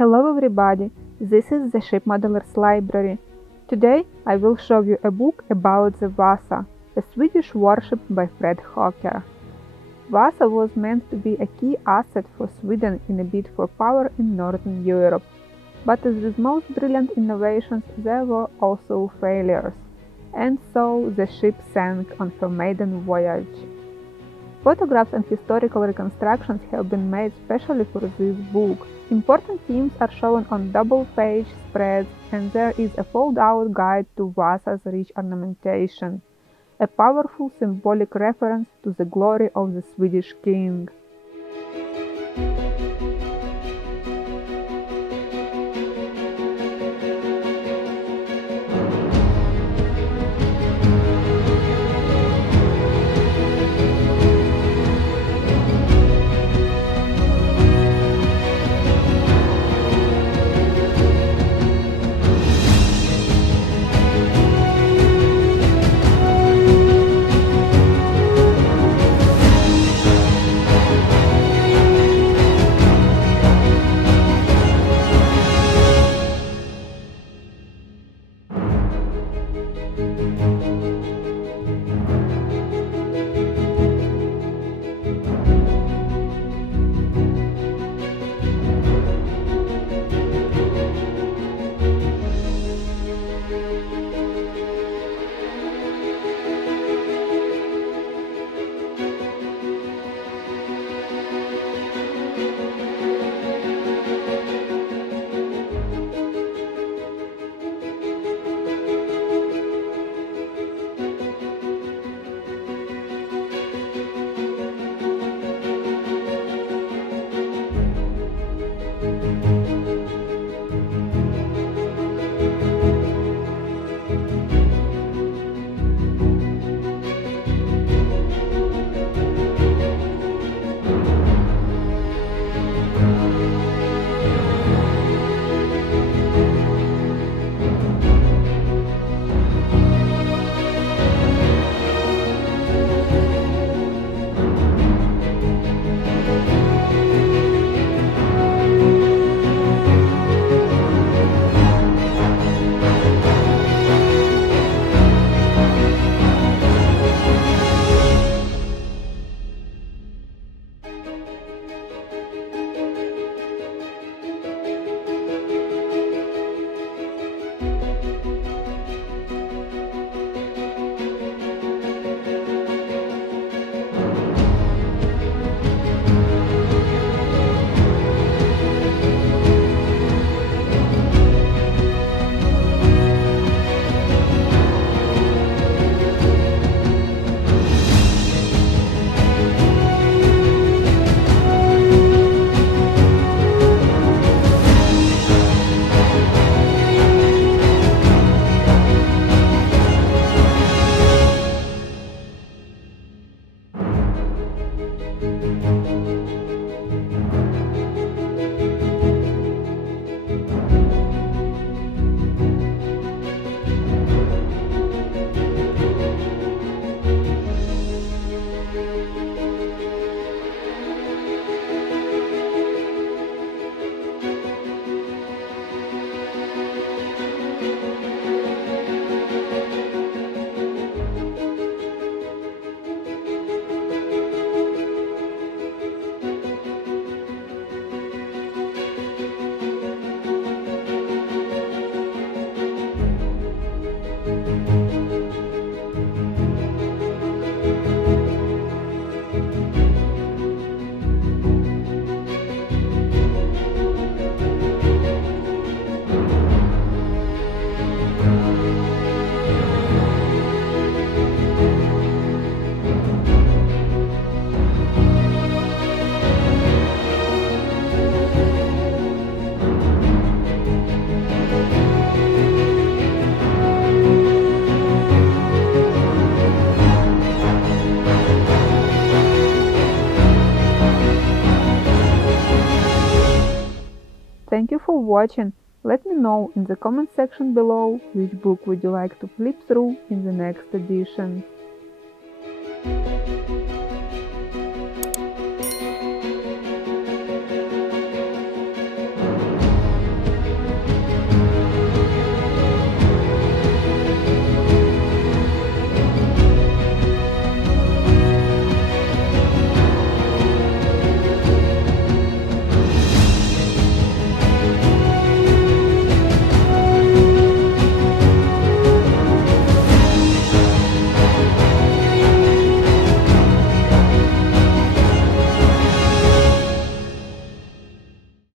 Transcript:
Hello everybody, this is the Ship Modelers Library. Today I will show you a book about the Vasa, a Swedish warship by Fred Hocker. Vasa was meant to be a key asset for Sweden in a bid for power in Northern Europe. But as with most brilliant innovations, there were also failures, and so the ship sank on her maiden voyage. Photographs and historical reconstructions have been made specially for this book. Important themes are shown on double-page spreads, and there is a fold-out guide to Vasa's rich ornamentation, a powerful symbolic reference to the glory of the Swedish king. Thank you for watching. Let me know in the comment section below which book would you like to flip through in the next edition.